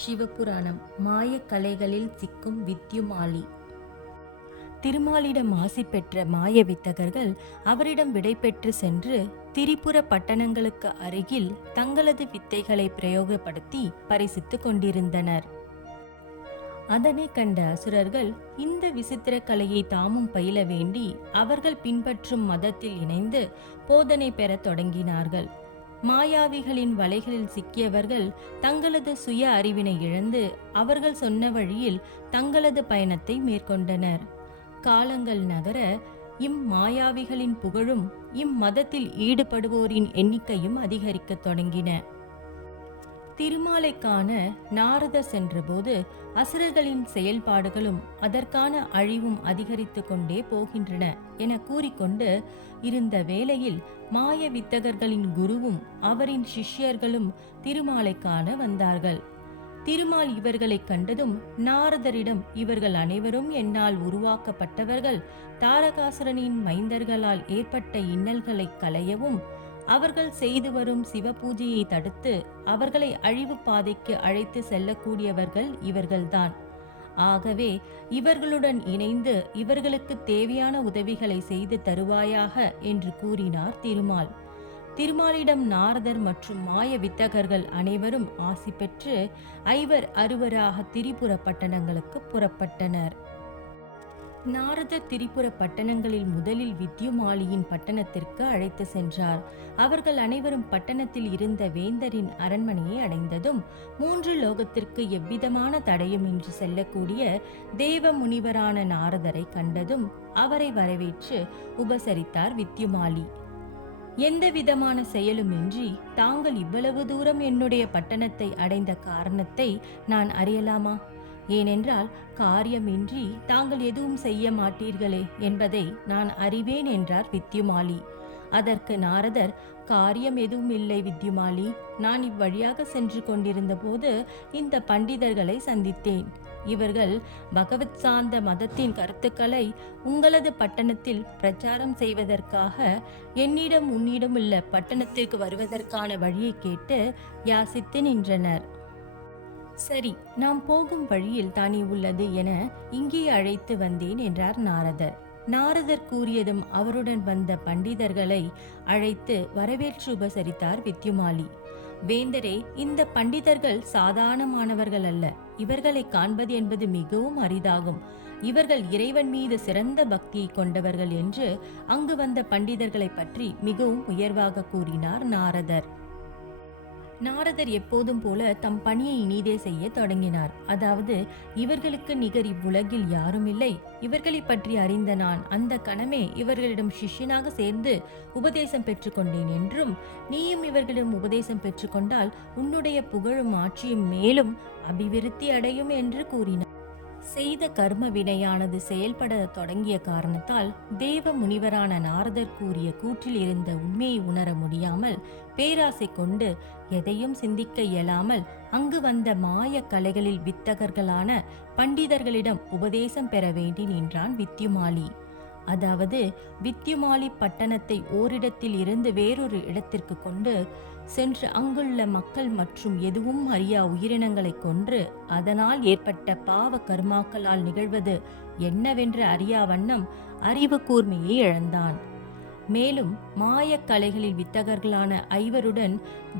சிவபுராணம் மாயக்கலைகளில் சிக்கும் வித்யுமாலி. திருமாலிடம் ஆசி பெற்ற மாய வித்தகர்கள் அவரிடம் விடைபெற்று சென்று திரிபுர பட்டணங்களுக்கு அருகில் தங்களது வித்தைகளை பிரயோகப்படுத்தி பரிசித்து கொண்டிருந்தனர். அதனை கண்ட அசுரர்கள் இந்த விசித்திர கலையை தாமும் பயில வேண்டி அவர்கள் பின்பற்றும் மதத்தில் இணைந்து போதனை பெறத் தொடங்கினார்கள். மாயாவிகளின் வலைகளில் சிக்கியவர்கள் தங்களது சுய அறிவினை இழந்து அவர்கள் சொன்ன வழியில் தங்களது பயணத்தை மேற்கொண்டனர். காலங்கள் நகர இம்மாயாவிகளின் புகழும் இம்மதத்தில் ஈடுபடுவோரின் எண்ணிக்கையும் அதிகரிக்கத் தொடங்கின. திருமாலை காண நாரதர் சென்றபோது அசுரர்களின் செயல்பாடுகளும் அதற்கான அழிவும் அதிகரித்து கொண்டே போகின்றன என கூறிக்கொண்டு இருந்த வேளையில் மாய வித்தகர்களின் குருவும் அவரின் சிஷ்யர்களும் திருமாலை காண வந்தார்கள். திருமால் இவர்களை கண்டதும் நாரதரிடம் இவர்கள் அனைவரும் என்னால் உருவாக்கப்பட்டவர்கள், தாரகாசுரனின் மைந்தர்களால் ஏற்பட்ட இன்னல்களை களையவும் அவர்கள் செய்து வரும் சிவ பூஜையை தடுத்து அவர்களை அழிவு பாதைக்கு அழைத்து செல்லக்கூடியவர்கள் இவர்கள்தான். ஆகவே இவர்களுடன் இணைந்து இவர்களுக்கு தேவையான உதவிகளை செய்து தருவாயாக என்று கூறினார் திருமால். திருமாலிடம் நாரதர் மற்றும் மாய வித்தகர்கள் அனைவரும் ஆசி பெற்று ஐவர் அறுவராக திரிபுர பட்டணங்களுக்கு புறப்பட்டனர். நாரதர் திரிபுர பட்டணங்களில் முதலில் வித்யுமாலியின் பட்டணத்திற்கு அழைத்து சென்றார். அவர்கள் அனைவரும் பட்டணத்தில் இருந்த வேந்தரின் அரண்மனையை அடைந்ததும் 3 லோகத்திற்கு எவ்விதமான தடையுமின்றி செல்லக்கூடிய தேவ முனிவரான நாரதரை கண்டதும் அவரை வரவேற்று உபசரித்தார் வித்யுமாலி. எந்த விதமான செயலுமின்றி தாங்கள் இவ்வளவு தூரம் என்னுடைய பட்டணத்தை அடைந்த காரணத்தை நான் அறியலாமா? ஏனென்றால் காரியமின்றி தாங்கள் எதுவும் செய்ய மாட்டீர்களே என்பதை நான் அறிவேன் என்றார் வித்யுமாலி. அதற்கு நாரதர், காரியம் எதுவும் இல்லை வித்யுமாலி. நான் இவ்வழியாக சென்று கொண்டிருந்த போது இந்த பண்டிதர்களை சந்தித்தேன். இவர்கள் பகவத் சார்ந்த மதத்தின் கருத்துக்களை உங்களது பட்டணத்தில் பிரச்சாரம் செய்வதற்காக என்னிடம் உன்னிடம் உள்ள பட்டணத்திற்கு வருவதற்கான வழியை கேட்டு யாசித்து நின்றனர். சரி, நாம் போகும் வழியில் தானே உள்ளது என இங்கே அழைத்து வந்தேன் என்றார் நாரதர். நாரதர் கூறியதும் அவருடன் வந்த பண்டிதர்களை அழைத்து வரவேற்று உபசரித்தார் வித்யுமாலி. வேந்தரே, இந்த பண்டிதர்கள் சாதாரணமானவர்கள் அல்ல. இவர்களை காண்பது என்பது மிகவும் அரிதாகும். இவர்கள் இறைவன் மீது சிறந்த பக்தியை கொண்டவர்கள் என்று அங்கு வந்த பண்டிதர்களை பற்றி மிகவும் உயர்வாக கூறினார் நாரதர். நாரதர் எப்போதும் போல தம் பணியை இனிதே செய்ய தொடங்கினார். அதாவது, இவர்களுக்கு நிகர் இவ்வுலகில் யாரும் இல்லை. இவர்களை பற்றி அறிந்த நான் அந்த கணமே இவர்களிடம் சிஷ்யனாக சேர்ந்து உபதேசம் பெற்றுக்கொண்டேன் என்றும், நீயும் இவர்களிடம் உபதேசம் பெற்றுக்கொண்டால் உன்னுடைய புகழும் ஆட்சியும் மேலும் அபிவிருத்தி அடையும் என்று கூறினார். செய்த கர்ம வினையானது செயல்பட தொடங்கிய காரணத்தால் தேவ முனிவரான நாரதர் கூறிய கூற்றில் இருந்த உண்மையை உணர முடியாமல் பேராசை கொண்டு எதையும் சிந்திக்க இயலாமல் அங்கு வந்த மாய கலைகளில் வித்தகர்களான பண்டிதர்களிடம் உபதேசம் பெற வேண்டி நின்றான் வித்யுமாலி. அதாவது, வித்யுமாலி பட்டணத்தை ஓரிடத்தில் இருந்து வேறொரு இடத்திற்கு கொண்டு சென்று அங்குள்ள மக்கள் மற்றும் எதுவும் அறியா உயிரினங்களை கொன்று அதனால் ஏற்பட்ட பாவ கர்மாக்களால் நிகழ்வது என்னவென்று அறியா வண்ணம் அறிவு கூர்மையை இழந்தான். மேலும் மாயக்கலைகளில் வித்தகர்களான ஐவருடன்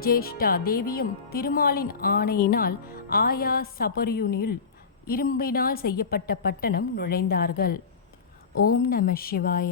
ஜேஷ்டா தேவியும் திருமாலின் ஆணையினால் ஆயா சபரியுனில் இரும்பினால் செய்யப்பட்ட பட்டணம் நுழைந்தார்கள். ஓம் நம சிவாய.